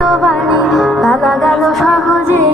都把你，把那感动全部记。